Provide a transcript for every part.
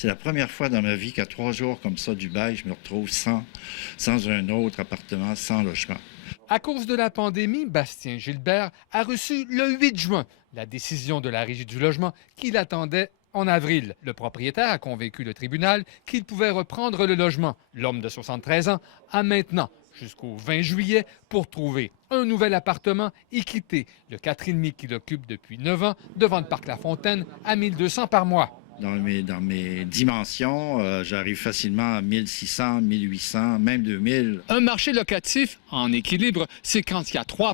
C'est la première fois dans ma vie qu'à 3 jours comme ça du bail, je me retrouve sans un autre appartement, sans logement. À cause de la pandémie, Bastien Gilbert a reçu le 8 juin la décision de la Régie du logement qu'il attendait en avril. Le propriétaire a convaincu le tribunal qu'il pouvait reprendre le logement. L'homme de 73 ans a maintenant jusqu'au 20 juillet pour trouver un nouvel appartement et quitter le 4,5 qu'il occupe depuis 9 ans devant le parc La Fontaine à 1 200 par mois. Dans mes dimensions, j'arrive facilement à 1 600, 1 800, même 2 000. Un marché locatif en équilibre, c'est quand il y a 3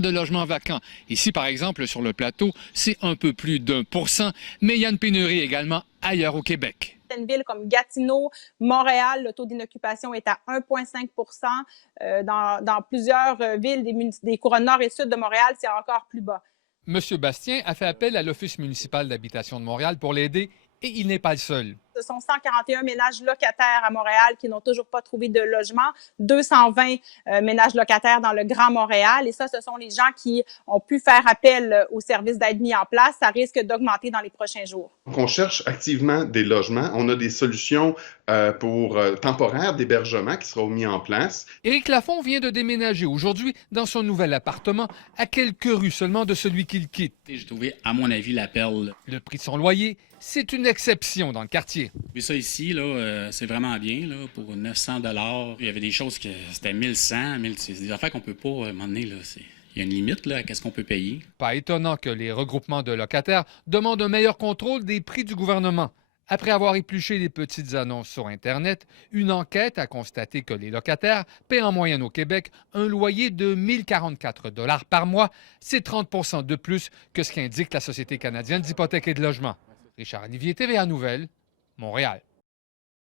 de logements vacants. Ici, par exemple, sur le plateau, c'est un peu plus d'1 %, mais il y a une pénurie également ailleurs au Québec. Une ville comme Gatineau, Montréal, le taux d'inoccupation est à 1,5 %. Dans plusieurs villes des couronnes nord et sud de Montréal, c'est encore plus bas. M. Bastien a fait appel à l'Office municipal d'habitation de Montréal pour l'aider et il n'est pas le seul. Ce sont 141 ménages locataires à Montréal qui n'ont toujours pas trouvé de logement, 220 ménages locataires dans le Grand Montréal. Et ça, ce sont les gens qui ont pu faire appel aux services d'aide mis en place. Ça risque d'augmenter dans les prochains jours. On cherche activement des logements. On a des solutions temporaires d'hébergement qui seront mis en place. Éric Lafont vient de déménager aujourd'hui dans son nouvel appartement à quelques rues seulement de celui qu'il quitte. J'ai trouvé, à mon avis, la perle. Le prix de son loyer, c'est une exception dans le quartier. Mais ça ici, là, c'est vraiment bien. Là, pour 900 $. Il y avait des choses que c'était 1100, 1000. C'est des affaires qu'on peut pas, à un moment donné, là, il y a une limite là, à ce qu'on peut payer. Pas étonnant que les regroupements de locataires demandent un meilleur contrôle des prix du gouvernement. Après avoir épluché les petites annonces sur Internet, une enquête a constaté que les locataires paient en moyenne au Québec un loyer de 1 044 $ par mois. C'est 30 de plus que ce qu'indique la Société canadienne d'hypothèques et de logement. Richard Olivier, TVA Nouvelles, Montréal.